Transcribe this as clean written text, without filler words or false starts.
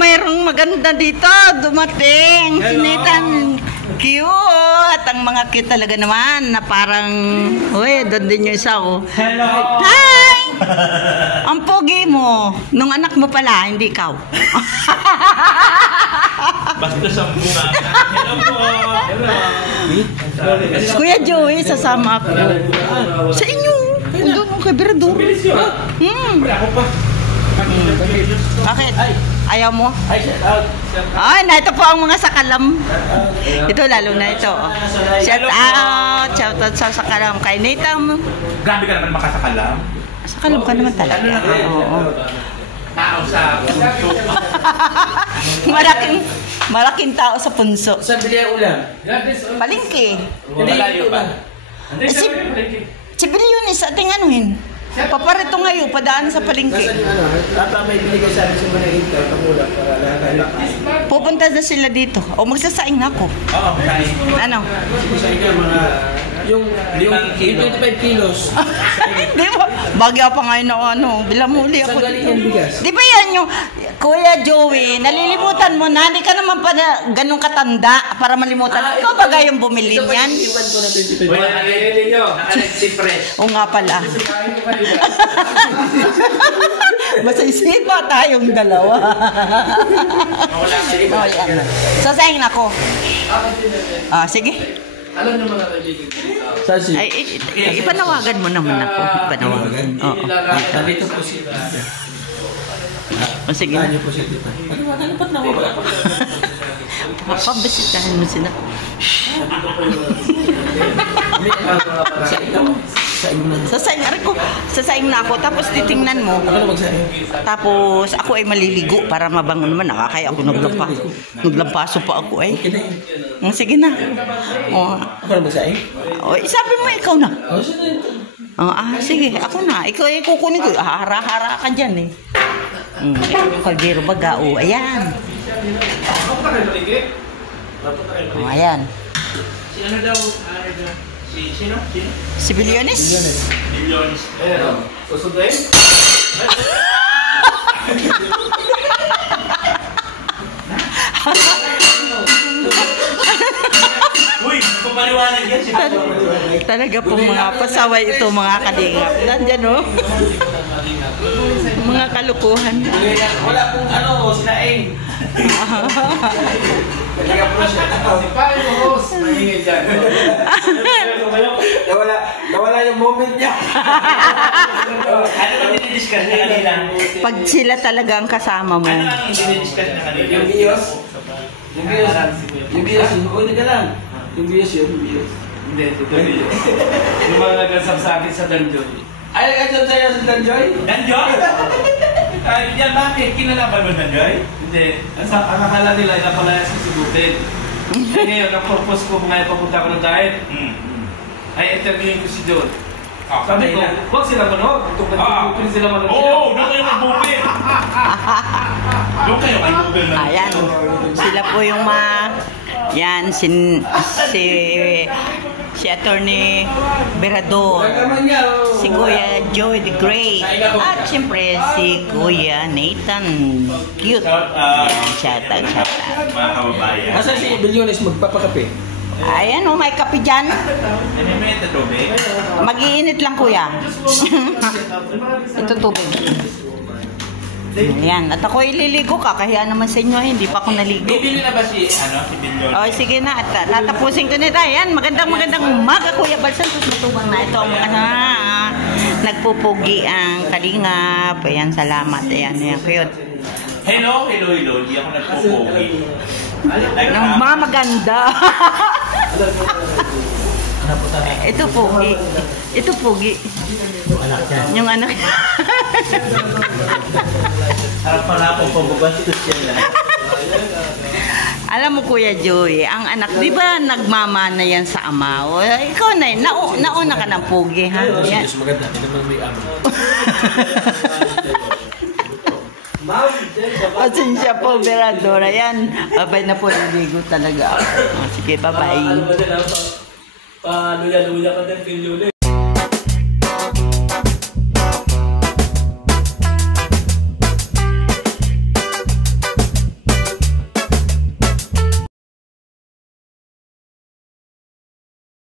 mayroong maganda dito. Dumating. Si Nathan. Cute. Ang mga cute talaga naman. Na parang, uy, doon din yung isa, oh. Hello! Hi! Ang pogi mo. Nung anak mo pala, hindi ikaw. Basta sa bunga. Hello po! Hello! Kuya Joey, sasama ako. Sa inyo. Doon mo kay Berador. Wala ko pa. Bakit? Ayaw mo? Ay, na ito po ang mga sakalam. Ito lalo na ito. Shout out sa sakalam kay Nathan. Grabe ka naman makasakalam. Sakalam ka naman talaga. Oo. Tao sa punso. Malaking tao sa punso. Saan bili ang ulam? Palengke. Malayo ba? Si Bilyones, ating anuhin. Paparito ngayon, padaan sa palengke. Nasaan yung ano? May binigay sa akin sa manahit ka, pangulang para lahat. Pupunta na sila dito. O magsasaing na ako. Oo, kain. Ano? Sa inyo mga... Yung 25 kilos. Hindi mo. Bagyo pa ngayon na ano. Bilang muli ako. Saan galing yung bigas? Di ba yan yung Kuya Joey, nalilimutan mo na. Hindi ka naman pa na ganun katanda para malimutan. Ikaw ba gayong bumili Ito ba niyan? yung iwan ko na 25? Wala na nilili nyo. Nakalag-depress. O nga pala. Masisipa tayong dalawa. Wala ka iba. Oh, yan. Sasayin ako. Ah, sige. Alam naman na kaibigan ko. Saan si? Ay, ipanawagan mo naman ako. Ipanawagan. Oo. Dito po si Tita. O sige na. Ano po si Tita? Ano ba't nawala? Pabisitahan mo sila. Sasaing na ako. Tapos titingnan mo. Ako na magsahin. Tapos ako ay maliligo para mabango naman. Nakakaya ako naglampaso pa ako eh. Okay na yun. Sige na. O, Ako na magsahin? sabi mo ikaw na. Oo, saan na yun? Sige, ako na. Ikaw ay kukunin ko. Hara-hara ka dyan eh. Kaldero baga. Ayan. Ayan. Si ano daw? Sino? Si Bilyones? Bilyones. Susunduin? Uy, kupaliwanag yan si Talaga pong mga pasaway ito mga kalingap. Nandyan o. Mga kalukuhan. Wala pong ano, sinaing. Talaga po siya. Paano mo, host? Mahingin dyan. Nawala yung moment niya. Ano ba dinidiscuss na kanina? Pag sila talaga ang kasama mo. Ano ang dinidiscuss na kanina? Yung bios? Yung bios? Yung bios? Hindi ka lang. Yung bios yun, yung bios. Hindi, ito bios. Yung mga nagkasab sa akin sa Danjoy. Ay, nagkasab sa'yo sa Danjoy? Danjoy? Yan, bakit? Kinalaban mo Danjoy? Hindi. Ang akala nila, pala sa sigutin. Kaya ngayon, ang-purpose ko ngayon papunta ko ng diet. Ay, interviewin ko si John. Sabi ko, huwag sila manood. Kung nag-booking sila manood. Oo, doon kayo mag-booking. Doon kayo mag-booking. Ayan. Sila po yung yan, si Attorney Berador, si Kuya Joey the Great, at siyempre si Kuya Nathan. Cute. Shout out. Mga kababayan. Nasaan si Bilyones magpapakape? Ayan o, may kape dyan. Namimenta tubig. Mag-iinit lang kuya. Ito tubig. Ayan, at ako ililigo ka. Kaya naman sa inyo, hindi pa ako naligo. Bibili na ba si Bilyon? O, sige na. At tatapusin ko nito. Ayan, magandang umaga, Kuya Balsan. Tapos matubang na ito ang mga nagpupugi ang kalingap. Ayan, salamat. Ayan, cute. Hello. Hindi ako nagpupugi. Nang mamaganda. Ito pogi. Ito pogi. Yung anak. Harap pala akong pababastos yan. Alam mo Kuya Joey, ang anak, di ba nagmamana yan sa ama? O, ikaw na yun, nauna ka ng pogi, ha? Yan. Maganda, hindi naman may amo. Pasensya po, Berador. Ayan, babay na po, naligo talaga. O, sige, bye-bye. Paluya ka din, Bilyones.